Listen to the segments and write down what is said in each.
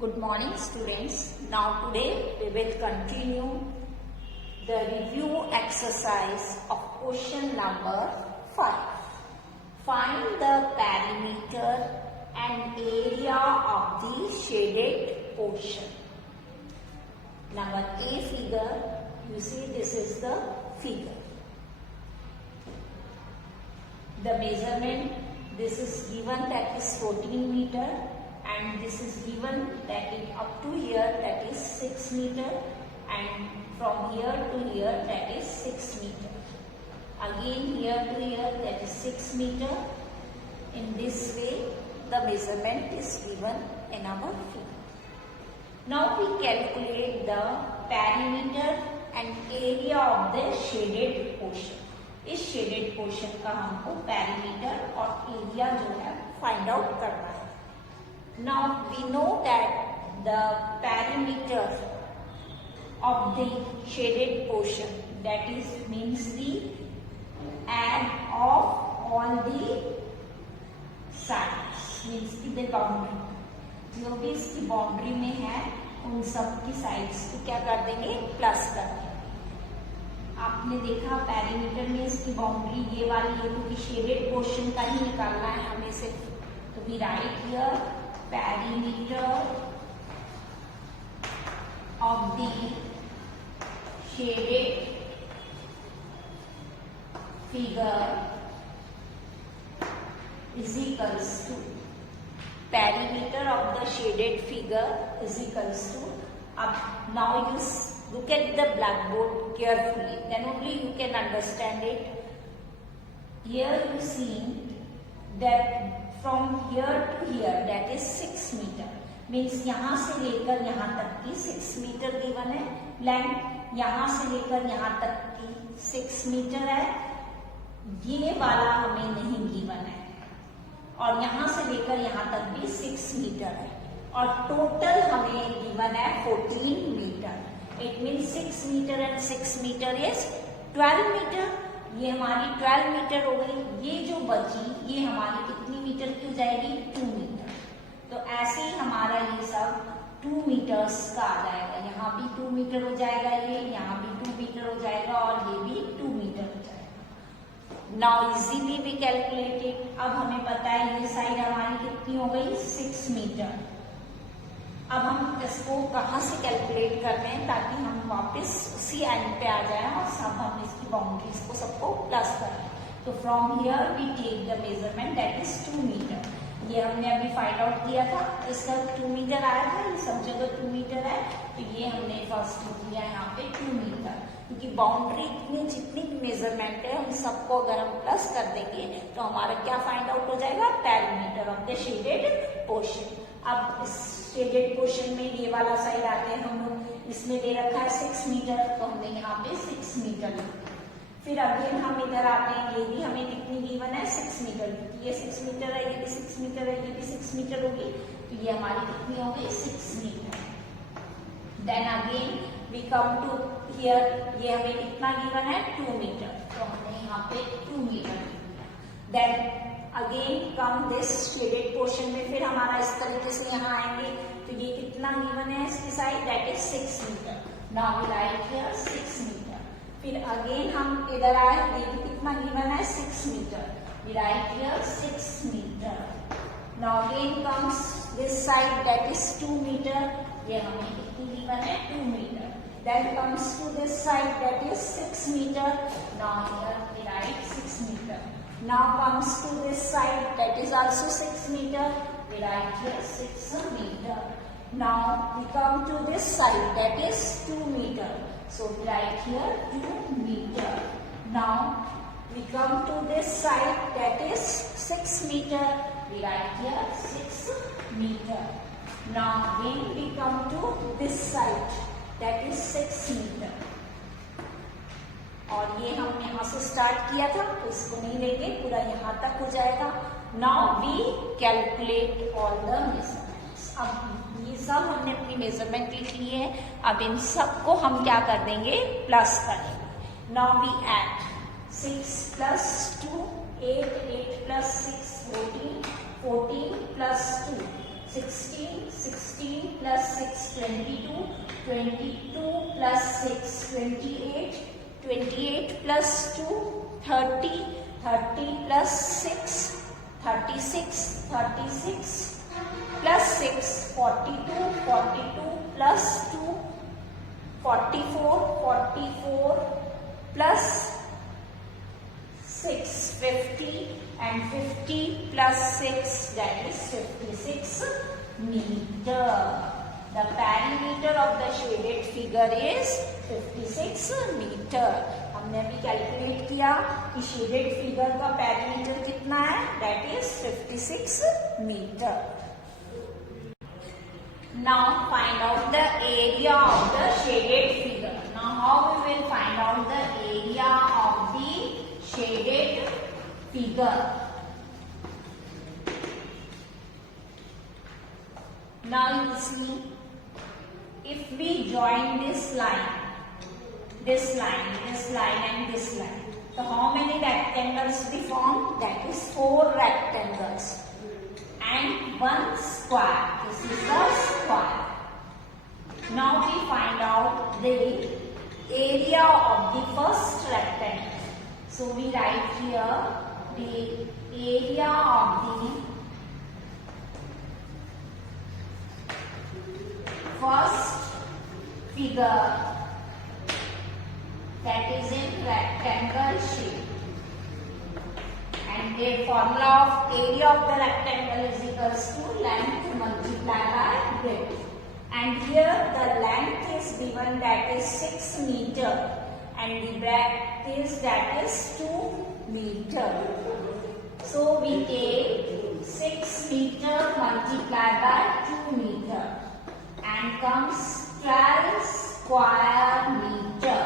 Good morning students. Now today we will continue the review exercise of question number 5. Find the perimeter and area of the shaded portion. Number A figure, you see this is the figure. The measurement, this is given that is 14 meter. And this is given that is up to here, that is 6 meter, and from here to here, that is 6 meter. Again here to here, that is 6 meter. In this way, the measurement is given in our figure. Now we calculate the perimeter and area of the shaded portion. इस shaded portion का हमको perimeter और area जो है find out करना है. Now we know that the perimeter of the shaded portion, that is means the add of all the sides, means the boundary. जो भी इसकी बाउंड्री में है उन सब की साइड्स को क्या कर देंगे, प्लस कर देंगे. आपने देखा पेरीमीटर में इसकी बाउंड्री ये वाली है क्योंकि शेडेड पोर्शन का ही निकालना है हमें सिर्फ. तो we write here perimeter of the shaded figure is equals to perimeter of the shaded figure is equals to. Now you look at the blackboard carefully, then only you can understand it. Here you see that from here to here, that is 6 meter. Means यहाँ से लेकर यहाँ तक की 6 metre given है. Length यहाँ से लेकर यहाँ तक की 6 मीटर है. ये वाला हमें नहीं गिवन है. और यहाँ से लेकर यहाँ तक भी 6 मीटर है. और टोटल हमें गिवन है 14 metre. It means 6 metre and 6 metre is 12 metre. ये हमारी 12 मीटर हो गई. ये जो बची ये हमारी कितनी मीटर की हो जाएगी, 2 मीटर. तो ऐसे ही हमारा ये सब 2 मीटर्स का आ जाएगा. यहाँ भी 2 मीटर हो जाएगा, ये यहाँ भी 2 मीटर हो जाएगा और ये भी 2 मीटर हो जाएगा. Now easily we calculate it. अब हमें पता है ये साइड हमारी कितनी हो गई, 6 मीटर. अब हम इसको कहाँ से कैलकुलेट कर रहे हैं ताकि हम वापस उसी एंड पे आ जाए और सब हम इसकी बाउंड्रीज को सबको प्लस करें. तो from here we take the measurement that is 2 metre. ये हमने अभी फाइंड आउट किया था. इसका 2 मीटर आया था, ये सब जगह 2 मीटर है. तो ये हमने फर्स्ट किया यहाँ पे 2 मीटर, क्योंकि बाउंड्री में जितनी भी मेजरमेंट है उन सबको अगर हम प्लस कर देंगे तो हमारा क्या फाइंड आउट हो जाएगा, perimeter of the shaded portion. अब इस शेडेड पोर्शन में ये वाला साइड आते हैं हम लोग, इसमें दे रखा है 6 मीटर, तो हमने यहाँ पे 6 मीटर लिखा. फिर अगेन हम इधर आते हैं, ये भी हमें कितनी गिवन है, 6 मीटर. ये 6 मीटर है, ये भी 6 मीटर है, ये भी 6 मीटर होगी. तो ये हमारी कितनी हो गई, 6 metre. Then again we come to here, ये हमें कितना गिवन है, 2 मीटर. तो हमने यहाँ पे 2 metre. Then again come this shaded portion में फिर हमारा इस तरीके से यहाँ आएंगे. तो ये कितना गिवन है इसकी side, that is 6 metre. Now we write here 6 metre. फिर अगेन हम इधर आए, ये भी कितना गिवन है, 6 metre. We write here 6 metre. Now again comes this side that is 2 metre. ये हमें कितनी गिवन है, 2 metre. Then comes to this side that is 6 metre. Now here we write 6 metre. Now comes to this side that is also 6 meter. We write here 6 meter. Now we come to this side that is 2 meter. So we write here 2 meter. Now we come to this side that is 6 meter. We write here 6 meter. Now again we come to this side that is 6 meter. और ये हम यहाँ से start किया था तो इसको नहीं लेंगे, पूरा यहाँ तक हो जाएगा. Now we calculate all the measurements. अब ये सब हमने अपनी मेजरमेंट लिख ली है. अब इन सब को हम क्या कर देंगे, प्लस करेंगे. Now we add 6 plus 2 8, 8 plus 6 14, 14 plus 2 16, 16 plus 22, 22 plus 6, 28, 28 plus 2, 30, 30 plus 6, 36, 36 plus 6, 42, 42 plus 2, 44, 44 plus 6, 50 and 50 plus 6, that is 56 meter. The perimeter of the shaded figure is 56 meter. हमने अभी कैलकुलेट किया कि शेडेड फिगर का पेरीमीटर कितना है, that is 56 meter. Now find out the area of the shaded figure. Now how we will find out the area of the shaded figure? Now you see, if we join this line and this line, so how many rectangles we form? That is 4 rectangles and 1 square. This is the square. Now we find out the area of the first rectangle. So we write here the area of the first figure, that is in rectangle shape. And the formula of area of the rectangle is equals to length multiplied by breadth. And here the length is given, that is 6 meter, and the breadth is, that is 2 meter. So we take 6 meter multiplied by 2 meter and comes 12 square meter.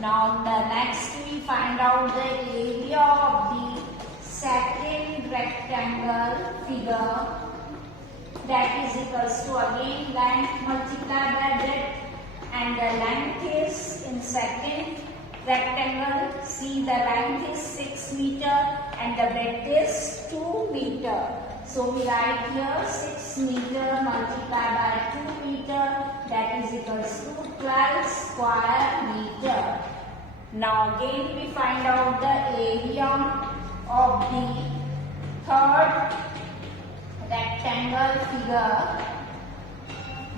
Now the next we find out the area of the second rectangle figure, that is equals to again length multiplied by breadth, and the length is in second rectangle. See, the length is 6 meter and the breadth is 2 meter. So we write here 6 meter multiplied by 2 meter, that is equals to 12 square meter. Now again we find out the area of the third rectangle figure,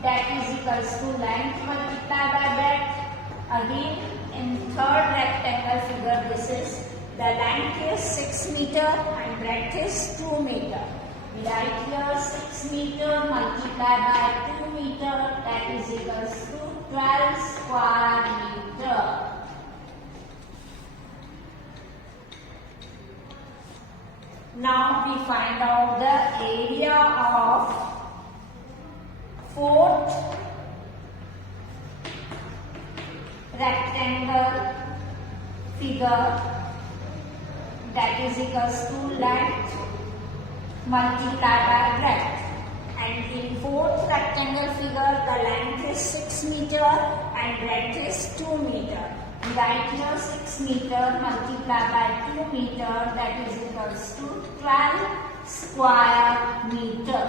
that is equals to length multiplied by breadth. Again in third rectangle figure, this is the length is 6 meter and breadth is 2 meter. We write here 6 meter multiplied by 2 meter, that is equals to 12 square meter. Now we find out the area of fourth rectangle figure, that is equals to length multiplied by breadth. And in fourth rectangle figure, the length is 6 meter and breadth is 2 meter. We write here 6 meter multiplied by 2 meter, that is equals to 12 square meter.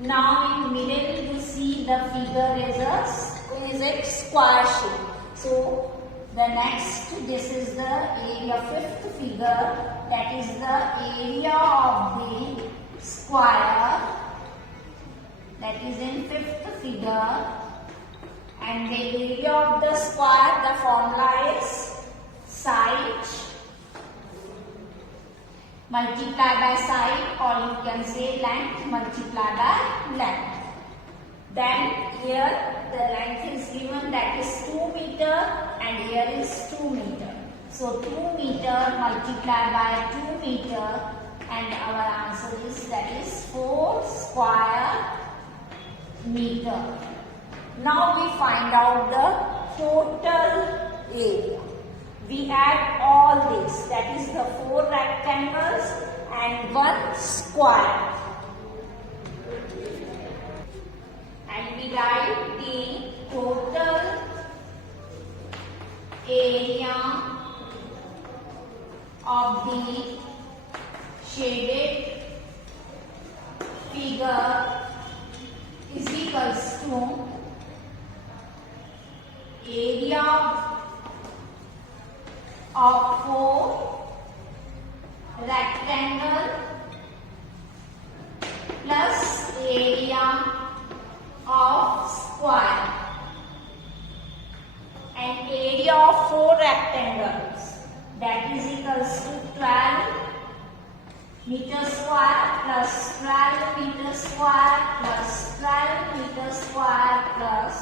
Now in middle you see the figure is a square shape. So the next, this is the area, fifth figure, that is the area of the square, that is in fifth figure. And the area of the square, the formula is side multiplied by side, or you can say length multiplied by length. Then here the length is given, that is 2 meter, and here is 2 meter. So 2 meter multiplied by 2 meter, and our answer is, that is 4 square meter. Now we find out the total area. We add all this, that is the 4 rectangles and 1 square. And we write the total area of the shaded figure is equals to area of 4 rectangle plus area of square. And area of 4 rectangles, that is equals to 12 meter square plus 12 meter square plus 12 meter square plus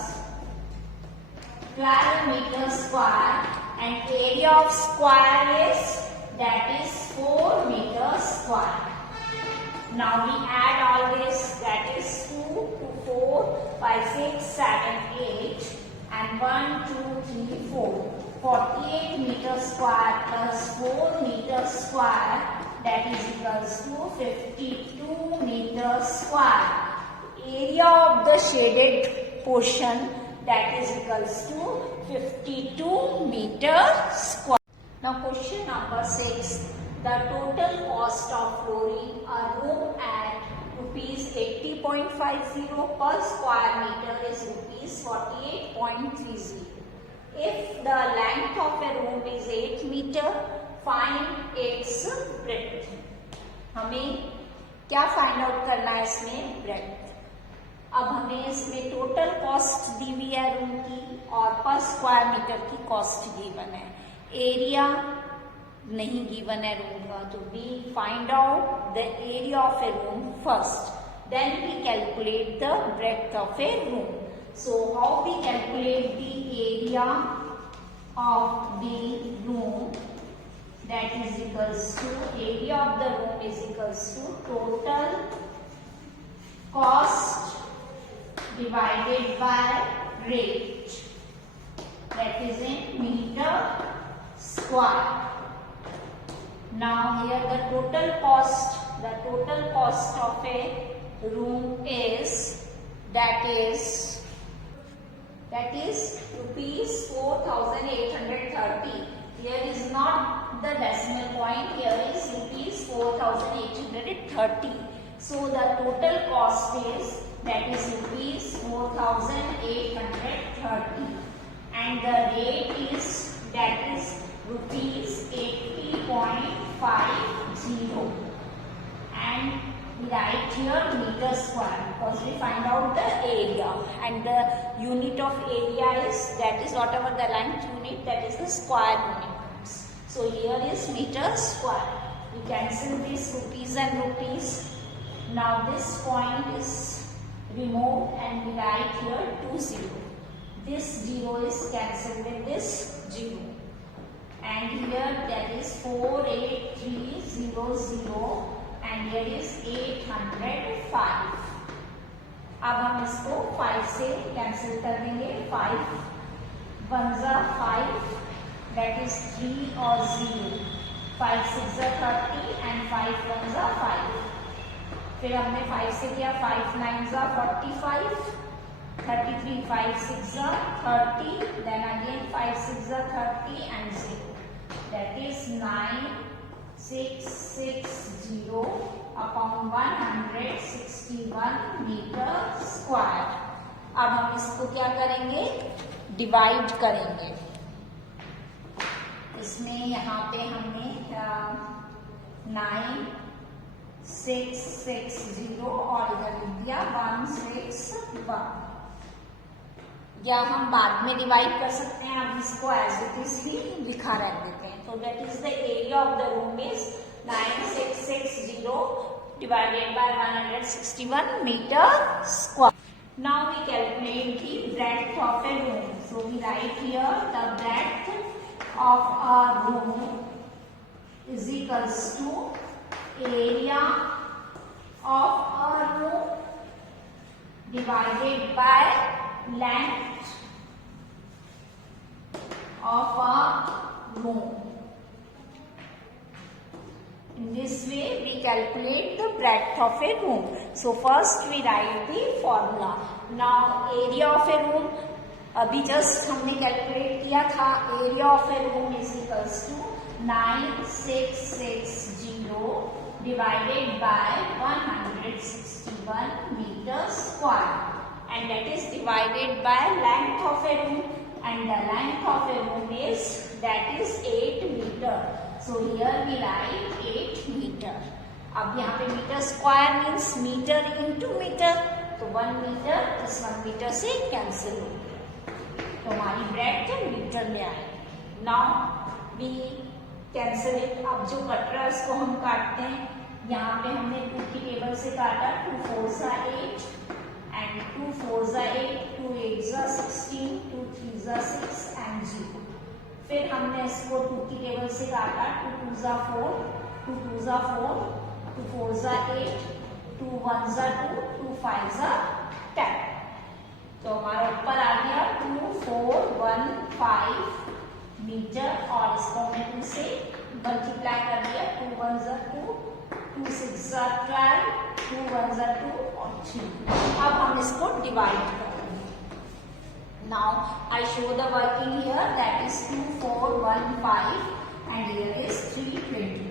12 meter square, and area of square is, that is 4 meter square. Now we add all this, that is 2 to 4, 5, 6, 7, 8 and 1, 2, 3, 4. 48 meter square plus 4 meter square, that is equals to 52 meter square. Area of the shaded portion, that is equals to 52 meter square. Now question number 6. The total cost of flooring a room at rupees 80.50 per square meter is rupees 48.30. If the length of a room is 8 meter, find its breadth. हमें क्या find out करना है इसमें? Breadth. अब हमें इसमें total cost दी हुई है रूम की और पर स्क्वायर मीटर की कॉस्ट गिवन है. एरिया नहीं गिवन है रूम का, तो we find out the area of a room first, then we calculate the breadth of a room. So how we calculate the area of the room, that is equals to area of the room is equals to total cost divided by rate, that is in meter square. Now here the total cost of a room is, that is rupees 4,830. Here is not the decimal point, here is rupees 4,830. So the total cost is, that is rupees 4,830, and the rate is, that is rupees 80.50, and we write here meter square because we find out the area, and the unit of area is, that is whatever the length unit, that is the square unit. So here is meter square. We cancel this rupees and rupees. Now this point is removed and we write here 20. This 0 is cancelled with this 0. And here that is 48300 and here is 805. अब हम इसको 5 से cancel कर देंगे. 5 1 5, that is 3 और 0. 5 6 30 and 5 1 5. फिर हमने 5 से किया, 5 9 45, 33 5 6 30, then again 5 6 30 and 0. That is 9660 upon 161 meter square. अब हम इसको क्या करेंगे? डिवाइड करेंगे. इसमें यहाँ पे हमने 9660 और इधर लिख दिया 161. या हम बाद में डिवाइड कर सकते हैं, अब इसको एज इट इज भी लिखा रख देते हैं. तो that is the area of the room is 9660 divided by 161 meter square. Now we calculate the breadth of a room. So we write here the breadth of a room is equals to area of a room divided by length of a room. In this way we calculate the breadth of a room. So first we write the formula. Now area of a room अभी just हमने calculate किया था. Area of a room is equals to 9660 divided by 161 metre square. and that is divided by length of a room, and the length of a room is 8 meter. So here we write 8 meter. अब यहाँ पे metre square means metre into metre, तो 1 metre इस 1 metre से cancel हो गया, तो हमारी ब्रेथ मीटर में आए. Now we cancel it. अब जो कटरस को हम काटते हैं, यहाँ पे हमने 2 की टेबल से काटा. 2 4 सा 8 एंड 2 4 सा 8, 2 8 सा 16, 2 3 सा 6 एंड 0. फिर हमने इसको 2 की टेबल से काटा. 2 2 सा 4, 2 2 सा 4, 2 4 सा 8, 2 1 सा 2, 2 5 सा 10. तो हमारा ऊपर आ गया 2 4 1 5 मीटर, और इसको हमने 2 से मल्टीप्लाई कर दिया. 2 1 सा 2, 2 6 सा 12, 2 1 सा 2 और 3. अब हम इसको डिवाइड करेंगे. Now I show the working here, that is 2 4 1 5 and here is 320.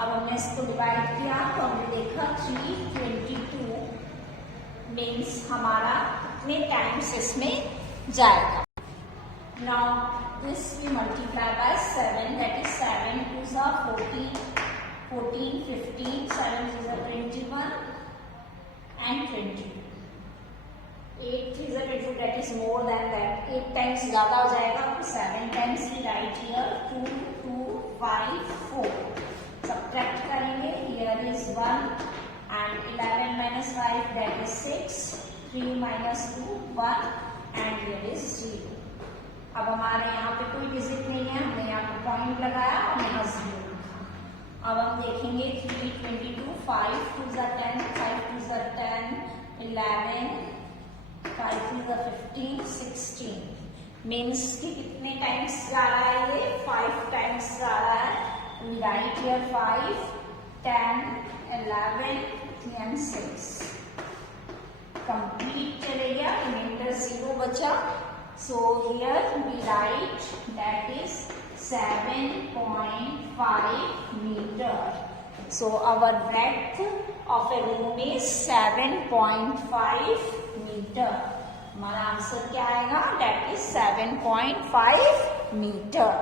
अब हमने इसको डिवाइड किया तो हमने देखा 322 मीन्स हमारा कितने टाइम्स इसमें जाएगा. Now this we multiply by 7, that is 7 2 सा 14, 14 15, 7 2 सा 21 and 22. 8 3 सा 22, that is more than that. 8 times ज्यादा हो जाएगा. 7 times we write here 2 2 5 4. Subtract करेंगे. Here is 1 and 11 minus 5, that is 6. 3 minus 2 1 and here is 0. अब हमारे यहाँ पे कोई डिजिट नहीं है, हमने यहाँ पे पॉइंट लगाया और यहाँ 0. अब हम देखेंगे 3 22, 5 2 सा 10, 5 2 सा 10, 11, 5 3 सा 15, 16 मीन्स कि कितने टाइम्स जा रहा है ये? 5 टाइम्स जा रहा है. We write here 5, 10, 11 and 6. Complete चले गया, remainder 0 बचा. So here we write that is 7.5 meter. So our breadth of a room is 7.5 meter. हमारा आंसर क्या आएगा? That is 7.5 meter.